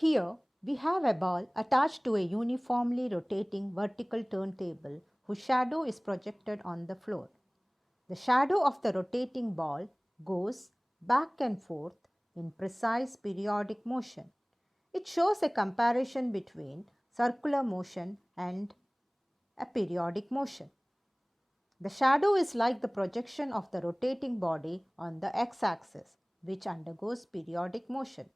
Here we have a ball attached to a uniformly rotating vertical turntable whose shadow is projected on the floor. The shadow of the rotating ball goes back and forth in precise periodic motion. It shows a comparison between circular motion and a periodic motion. The shadow is like the projection of the rotating body on the x-axis, which undergoes periodic motion.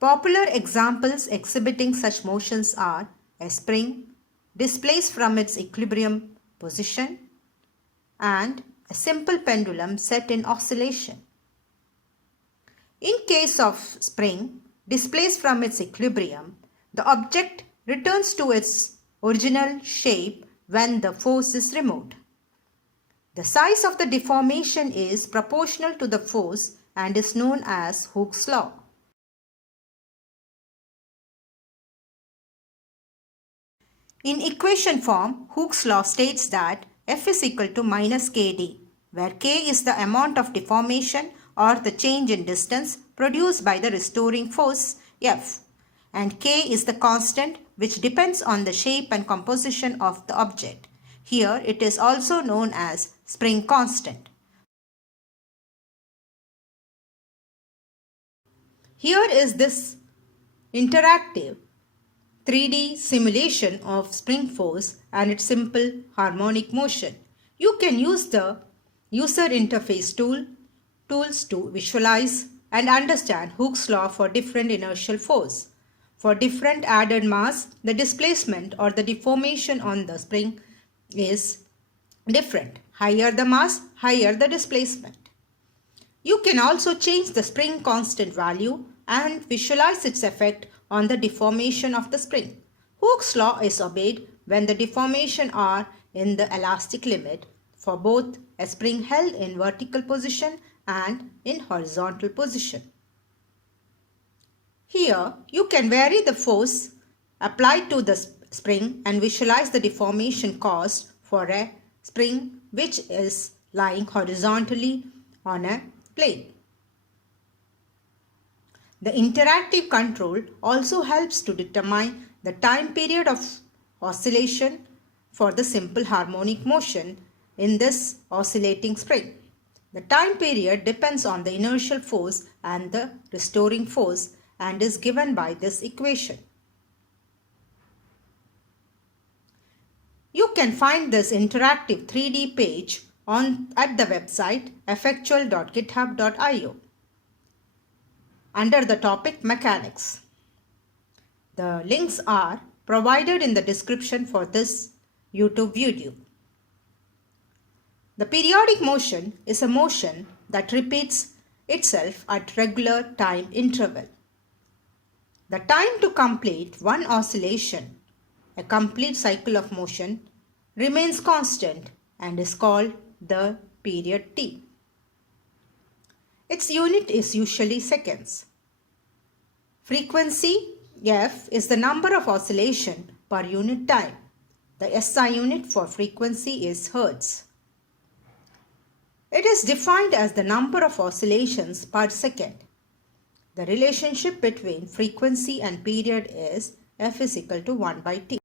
Popular examples exhibiting such motions are a spring displaced from its equilibrium position and a simple pendulum set in oscillation. In case of spring displaced from its equilibrium, the object returns to its original shape when the force is removed. The size of the deformation is proportional to the force and is known as Hooke's law. In equation form, Hooke's law states that F is equal to minus kd, where k is the amount of deformation or the change in distance produced by the restoring force F, and k is the constant which depends on the shape and composition of the object. Here it is also known as spring constant. Here is this interactive 3D simulation of spring force and its simple harmonic motion. You can use the user interface tools to visualize and understand Hooke's law for different inertial force. For different added mass, the displacement or the deformation on the spring is different. Higher the mass, higher the displacement. You can also change the spring constant value and visualize its effect on the deformation of the spring. Hooke's law is obeyed when the deformation are in the elastic limit for both a spring held in vertical position and in horizontal position. Here you can vary the force applied to the spring and visualize the deformation caused for a spring which is lying horizontally on a plane. The interactive control also helps to determine the time period of oscillation for the simple harmonic motion in this oscillating spring. The time period depends on the inertial force and the restoring force and is given by this equation. You can find this interactive 3D page at the website effectual.github.io. under the topic Mechanics. The links are provided in the description for this YouTube video. The periodic motion is a motion that repeats itself at regular time interval. The time to complete one oscillation, a complete cycle of motion, remains constant and is called the period T. Its unit is usually seconds. Frequency F is the number of oscillation per unit time. The SI unit for frequency is Hertz. It is defined as the number of oscillations per second. The relationship between frequency and period is F is equal to 1 by T.